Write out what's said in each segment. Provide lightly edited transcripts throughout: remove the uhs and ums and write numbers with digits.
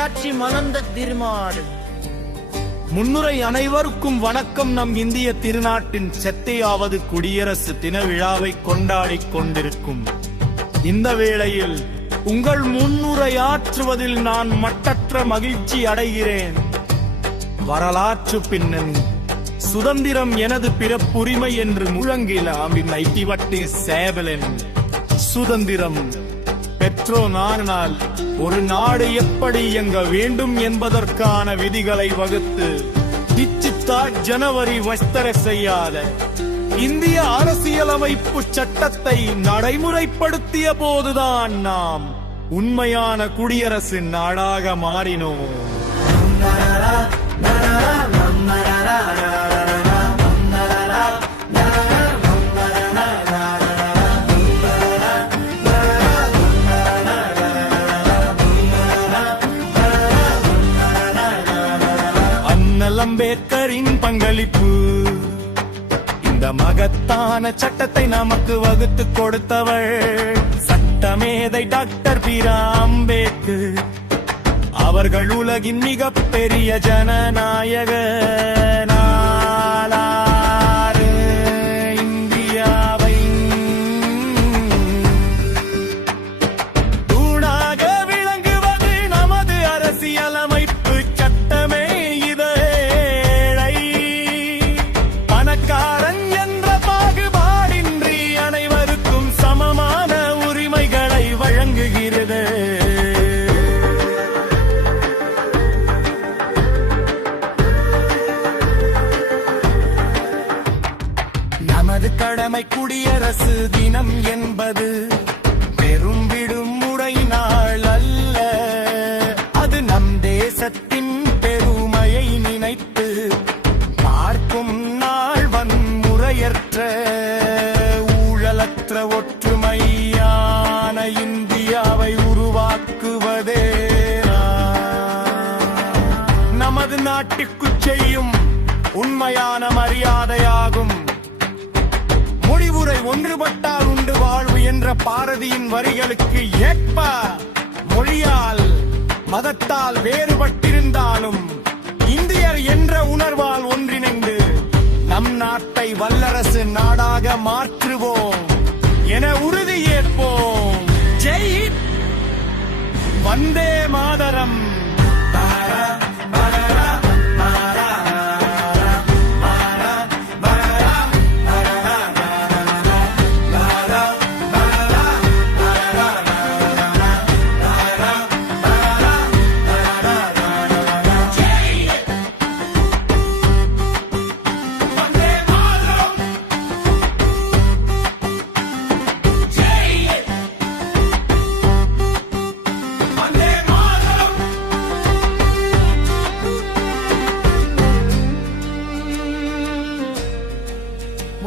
உரையாற்றி மலர்ந்த திருமாடு. முன்னுரை அனைவருக்கும் வணக்கம். நம் இந்திய திருநாட்டின் செத்தையாவது குடியரசு தின விழாவை கொண்டாடிக் கொண்டிருக்கும் இந்த வேளையில் உங்கள் முன்னுரையாற்றுவதில் நான் மட்டற்ற மகிழ்ச்சி அடைகிறேன். வரலாற்று பின்னணி. சுதந்திரம் எனது பிறப்புரிமை என்று முழங்கிலாமின் ஐட்டிவட்டி சேவலன். சுதந்திரம் பெற்றோ நானால் ஒரு நாடு எப்படி இயங்க வேண்டும் என்பதற்கான விதிகளை வகுத்து டிச்சித்தா ஜனவரி வஸ்தர செய்யாத இந்திய அரசியலமைப்பு சட்டத்தை நடைமுறைப்படுத்திய போதுதான் நாம் உண்மையான குடியரசு நாடாக மாறினோம். அம்பேத்கரின் பங்களிப்பு இந்த மகத்தான சட்டத்தை நமக்கு வகுத்து கொடுத்தவள் சட்டமேதை டாக்டர் அம்பேத்கர். அவர்கள் உலகின் மிகப்பெரிய ஜனநாயக நாளாறு இந்தியாவை தூணாக விளங்குவது நமது அரசியலமைப்பு சட்டமே. பணக்காரன் என்ற பாகுபாடின்றி அனைவருக்கும் சமமான உரிமைகளை வழங்குகிறது. நமது கடமை குடியரசு தினம் என்பது பெரும் விடுமுறை நாள் அல்ல. அது நம் தேசத்தின் பெருமையை நினைத்து பார்க்கும் நாள். வன்முறையற்ற ஊழலற்ற ஒற்றுமையான இந்தியாவை உருவாக்குவதே நமது நாட்டுக்கு செய்யும் உண்மையான மரியாதையாகும். முடிவுரை ஒன்றுபட்டால் உண்டு வாழ்வு என்ற பாரதியின் வரிகளுக்கு ஏற்ப மொழியால் மதத்தால் வேறுபட்டிருந்தாலும் இந்தியர் என்ற உணர்வால் ஒன்றிணைந்து நம் நாட்டை வல்லரசு நாடாக மாற்றுவோம் என உறுதியேற்போம். ஜெய் ஹிந்த், வந்தே மாதரம்.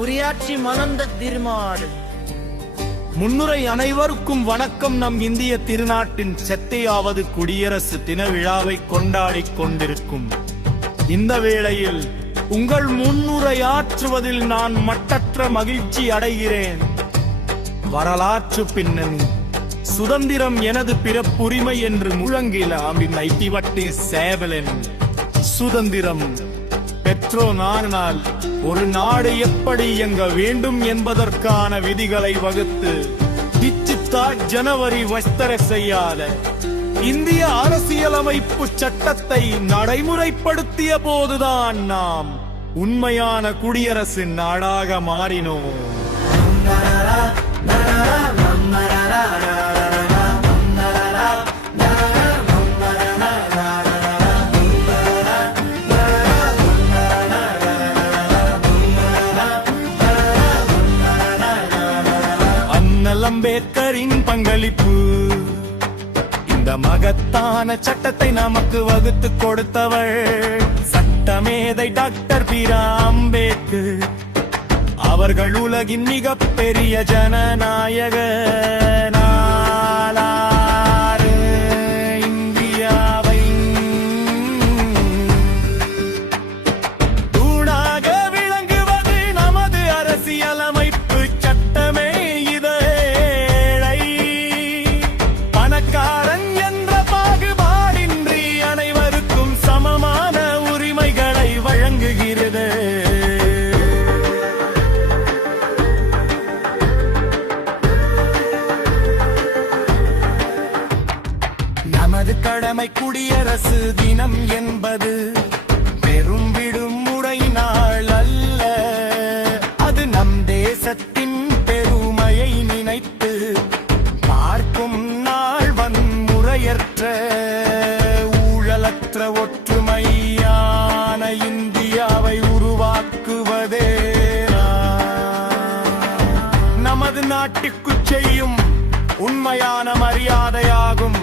உரையாற்றி மலர்ந்த திருமாடு. முன்னுரை அனைவருக்கும் வணக்கம். நம் இந்திய திருநாட்டின் செத்தையாவது குடியரசு தின விழாவை கொண்டாடிக் கொண்டிருக்கும் இந்த வேளையில் உங்கள் முன்னுரையாற்றுவதில் நான் மட்டற்ற மகிழ்ச்சி அடைகிறேன். வரலாற்று பின்னணி. சுதந்திரம் எனது பிறப்புரிமை என்று முழங்கிலாமின் ஐட்டிவட்டி சேவலன். சுதந்திரம் பெற்றோ நானால் ஒரு நாடு எப்படி இயங்க வேண்டும் என்பதற்கான விதிகளை வகுத்து டிச்சித்தா ஜனவரி வஸ்தர செய்யாத இந்திய அரசியலமைப்பு சட்டத்தை நடைமுறைப்படுத்திய போதுதான் நாம் உண்மையான குடியரசு நாடாக மாறினோம். அம்பேத்கரின் பங்களிப்பு இந்த மகத்தான சட்டத்தை நமக்கு வகுத்து கொடுத்தவள் சட்டமேதை டாக்டர் அம்பேத்கர். அவர்கள் உலகின் மிகப்பெரிய ஜனநாயக நாளாறு இந்தியாவை தூணாக விளங்குவது நமது அரசியலமைப்பு சட்டமே. பணக்காரன் என்ற பாகுபாடின்றி வெள்ளிக்கிழமை குடியரசு தினம் என்பது பெரும் விடுமுறை நாள் அல்ல. அது நம் தேசத்தின் பெருமையை நினைத்து பார்க்கும் நாள். வன்முறையற்ற ஊழலற்ற ஒற்றுமையான இந்தியாவை உருவாக்குவதே நமது நாட்டுக்கு செய்யும் உண்மையான மரியாதையாகும்.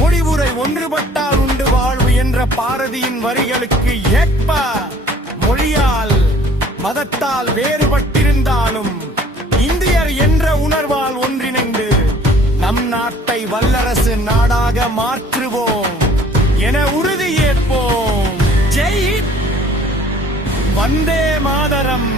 முடிவுரை ஒன்றுபட்டால் உண்டு வாழ்வு என்ற பாரதியின் வரிகளுக்கு ஏற்ப மொழியால் மதத்தால் வேறுபட்டிருந்தாலும் இந்தியர் என்ற உணர்வால் ஒன்றிணைந்து நம் நாட்டை வல்லரசு நாடாக மாற்றுவோம் என உறுதியேற்போம். ஜெய் ஹிந்த், வந்தே மாதரம்.